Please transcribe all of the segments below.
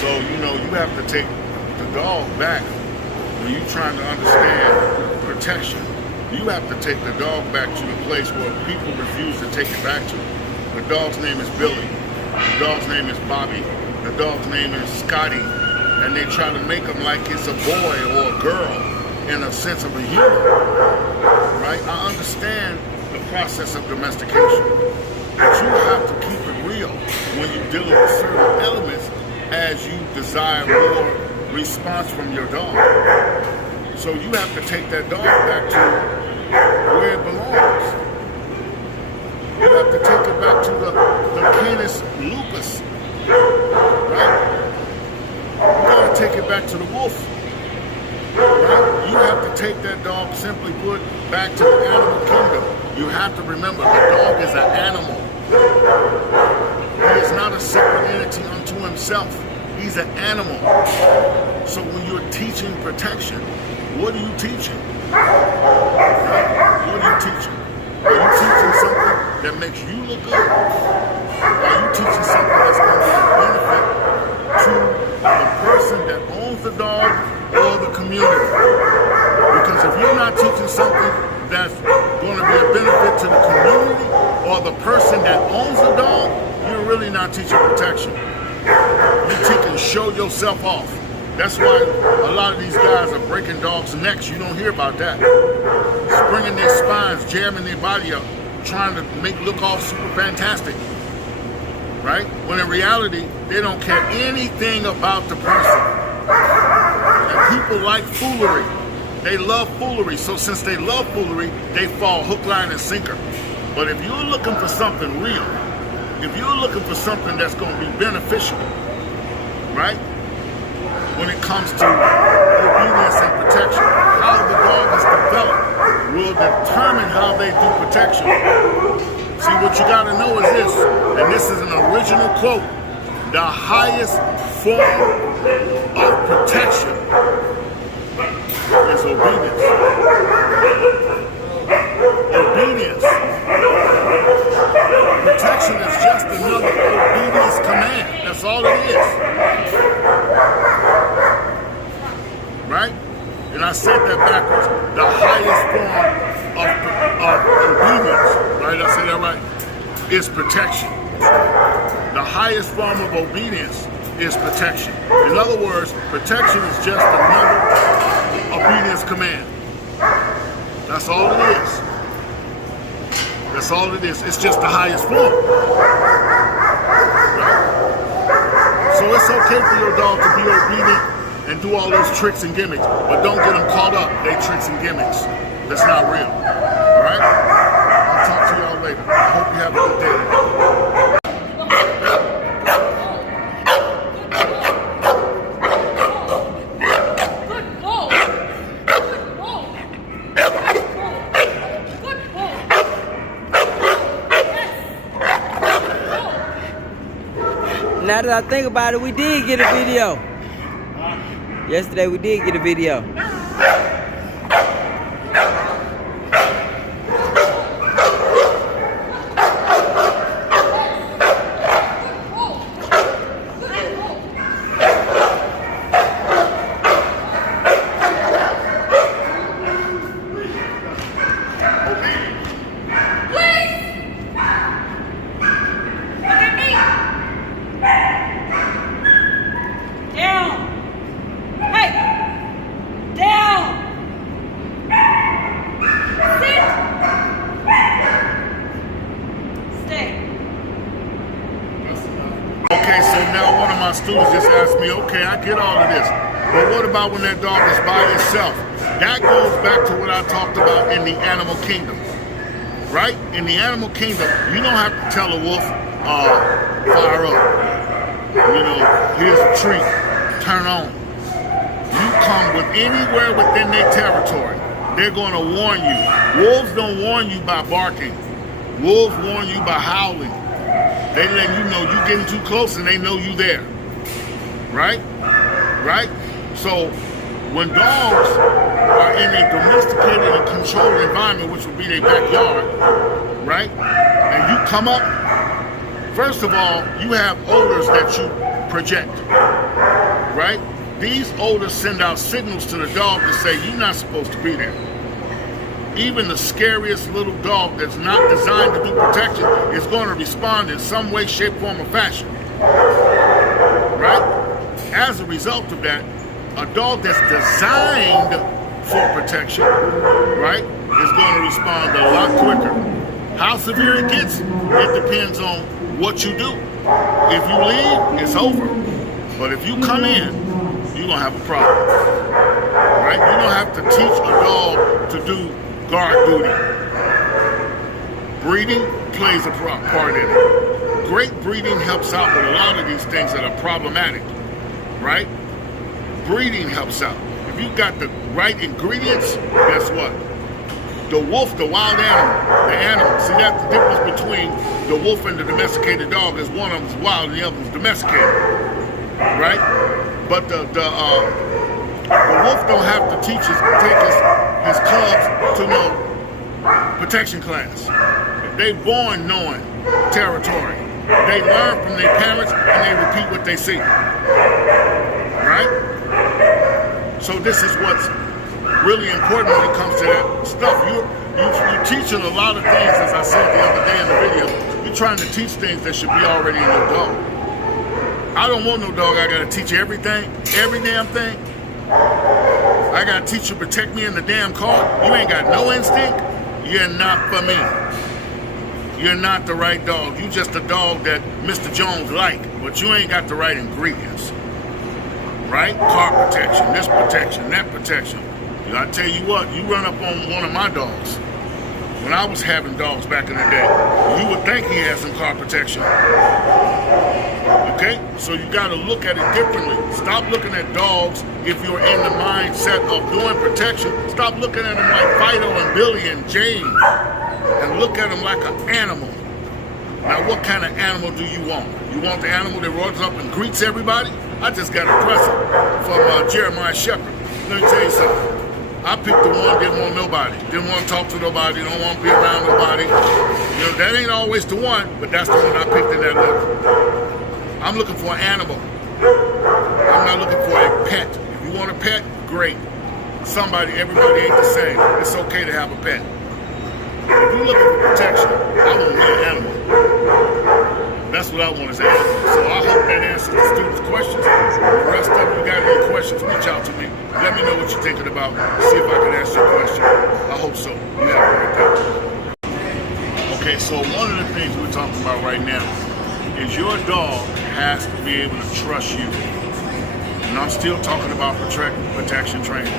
So, you have to take the dog back when you're trying to understand protection. You have to take the dog back to the place where people refuse to take it back to. The dog's name is Billy. The dog's name is Bobby. The dog's name is Scotty. And they try to make him like it's a boy or a girl in a sense of a human. Right? I understand the process of domestication. But you have to keep it real when you're dealing with certain elements as you desire more response from your dog. So you have to take that dog back to where it belongs. You have to take it back to the Canis lupus, right? You gotta take it back to the wolf, right? You have to take that dog, simply put, back to the animal kingdom. You have to remember, the dog is an animal. He is not a separate entity unto himself. He's an animal. So when you're teaching protection, what are you teaching? Right? What are you teaching? Are you teaching something that makes you look good? Are you teaching something that's going to be a benefit to the person that owns the dog or the community? Because if you're not teaching something that's going to be a benefit to the community or the person that owns the dog, you're really not teaching protection. You're teaching show yourself off. That's why a lot of these guys are breaking dogs' necks. You don't hear about that. Springing their spines, jamming their body up, trying to make look all super fantastic. Right? When in reality, they don't care anything about the person. And people like foolery. They love foolery. So since they love foolery, they fall hook, line, and sinker. But if you're looking for something real, if you're looking for something that's going to be beneficial, right? When it comes to obedience and protection, how the dog is developed will determine how they do protection. See, what you got to know is this, and this is an original quote: the highest form of protection is obedience. Obedience. Protection is just another obedience command. That's all it is. Right? And I said that backwards. The highest form of obedience, right? I said that right? Is protection. The highest form of obedience is protection. In other words, protection is just another obedience command. That's all it is. That's all it is. It's just the highest form. Right? So it's okay for your dog to be obedient and do all those tricks and gimmicks, but don't get them caught up. They tricks and gimmicks. That's not real. All right? I'll talk to y'all later. I hope you have a good day. Now that I think about it, we did get a video. Yesterday we did get a video. Please! Look at me! Okay, so now one of my students just asked me, okay, I get all of this, but what about when that dog is by itself? That goes back to what I talked about in the animal kingdom, right? In the animal kingdom, you don't have to tell a wolf, fire up. You know, here's a treat, turn on. You come with anywhere within their territory, they're going to warn you. Wolves don't warn you by barking. Wolves warn you by howling. They let you know you're getting too close and they know you there. Right? Right? So when dogs are in a domesticated and controlled environment, which would be their backyard, right? And you come up, first of all, you have odors that you project, right? These odors send out signals to the dog to say you're not supposed to be there. Even the scariest little dog that's not designed to do protection is going to respond in some way, shape, form, or fashion. Right? As a result of that, a dog that's designed for protection, right, is going to respond a lot quicker. How severe it gets, it depends on what you do. If you leave, it's over. But if you come in, you're going to have a problem. Right? You don't have to teach a dog to do guard duty. Breeding plays a part in it. Great breeding helps out with a lot of these things that are problematic, right? Breeding helps out. If you got the right ingredients, guess what? The wolf, the wild animal, see, that's the difference between the wolf and the domesticated dog is one of them is wild and the other is domesticated, right? But the wolf don't have to take his cubs to know protection class. They born knowing territory. They learn from their parents and they repeat what they see. Right? So this is what's really important when it comes to that stuff. You're teaching a lot of things, as I said the other day in the video. You're trying to teach things that should be already in your dog. I don't want no dog I gotta teach everything, every damn thing. I gotta teach you to protect me in the damn car. You ain't got no instinct. You're not for me. You're not the right dog. You just a dog that Mr. Jones like, but you ain't got the right ingredients. Right? Car protection, this protection, that protection. I tell you what, you run up on one of my dogs. When I was having dogs back in the day, you would think he had some car protection. Okay? So you got to look at it differently. Stop looking at dogs if you're in the mindset of doing protection. Stop looking at them like Fido and Billy and Jane. And look at them like an animal. Now, what kind of animal do you want? You want the animal that runs up and greets everybody? I just got a present from Jeremiah Shepherd. Let me tell you something. I picked the one, didn't want nobody. Didn't want to talk to nobody, don't want to be around nobody. You know, that ain't always the one, but that's the one I picked in that look. I'm looking for an animal. I'm not looking for a pet. If you want a pet, great. Everybody ain't the same. It's okay to have a pet. If you're looking for protection, I want me an animal. That's what I want is an animal. So I hope that answers the students' questions. The rest of you got any questions, reach out to me. Let me know what you're thinking about. See if I can answer your question. I hope so. You have a great day. Okay, so one of the things we're talking about right now is your dog has to be able to trust you. And I'm still talking about protection training.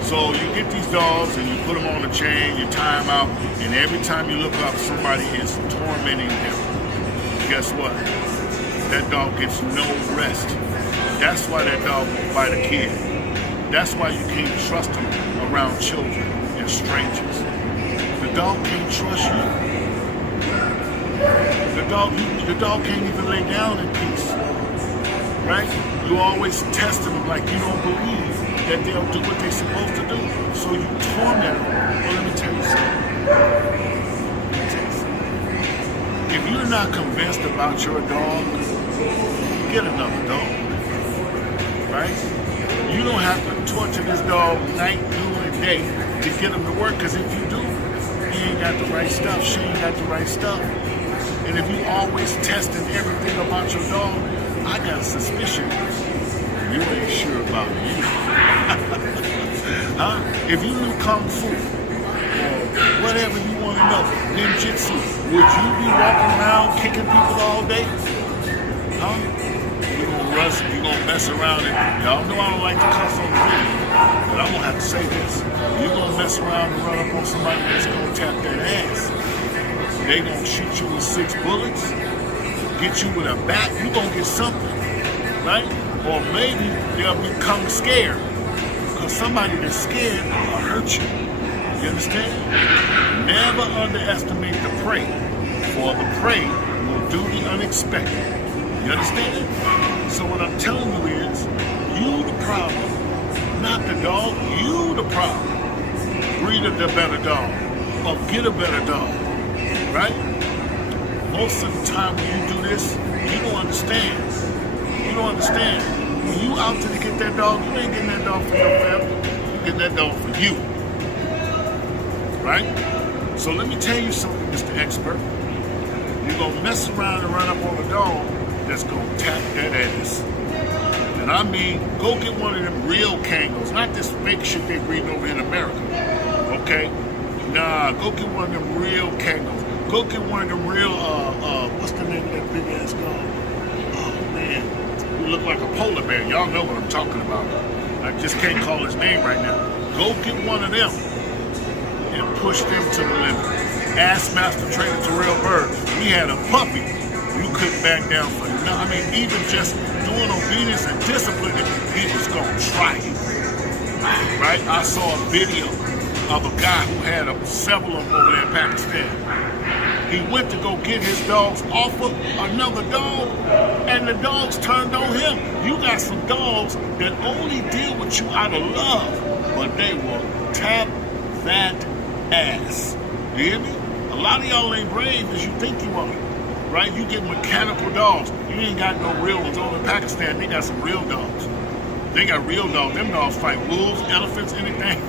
So you get these dogs and you put them on a chain, you tie them out, and every time you look up, somebody is tormenting them. Guess what? That dog gets no rest. That's why that dog will bite a kid. That's why you can't trust him around children and strangers. The dog can't trust you. The dog can't even lay down in peace. Right? You always testing them like you don't believe that they'll do what they're supposed to do. So you torment them. Well, let me tell you something. If you're not convinced about your dog, get another dog. Right? You don't have to torture this dog night, noon, and day to get him to work, because if you do, he ain't got the right stuff, she ain't got the right stuff. And if you always testing everything about your dog, I got a suspicion you ain't sure about you. Huh? If you knew Kung Fu, or whatever you want to know, ninjutsu, would you be walking around kicking people all day? Huh? listen, you're gonna mess around and y'all know I don't like to cuss on the video, but I'm gonna have to say this. You're gonna mess around and run up on somebody that's gonna tap that ass. They gonna shoot you with 6 bullets, get you with a bat, you gonna get something, right? Or maybe they'll become scared. Because somebody that's scared will hurt you. You understand? Never underestimate the prey, for the prey will do the unexpected. You understand? So what I'm telling you is, you the problem, not the dog, you the problem. Breed a better dog, or get a better dog, right? Most of the time when you do this, you don't understand. You don't understand. When you out to get that dog, you ain't getting that dog for your family. You get that dog for you. Right? So let me tell you something, Mr. Expert. You're going to mess around and run up on a dog that's going to tap that ass. And I mean, go get one of them real Kangos, not this fake shit they breeding over in America. Okay? Nah, go get one of them real Kangos. Go get one of them real, what's the name of that big ass dog? Oh, man. He look like a polar bear. Y'all know what I'm talking about. I just can't call his name right now. Go get one of them and push them to the limit. Ask Master Trainer Terrell Bird. We had a puppy. You couldn't back down for nothing. I mean, even just doing obedience and discipline, he was gonna try it. Right? I saw a video of a guy who had several of them over there in Pakistan. He went to go get his dogs off of another dog, and the dogs turned on him. You got some dogs that only deal with you out of love, but they will tap that ass. You hear me? A lot of y'all ain't brave as you think you are, right? You get mechanical dogs. You ain't got no real ones. Over in Pakistan, they got some real dogs. They got real dogs. Them dogs fight wolves, elephants, anything.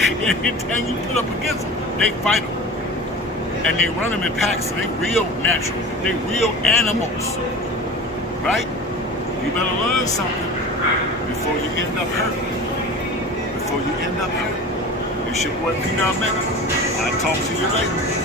Anything you put up against them, they fight them. And they run them in packs, so they real natural. They real animals, right? You better learn something before you end up hurt. Before you end up hurt. It's your boy P.Don. I'll talk to you later.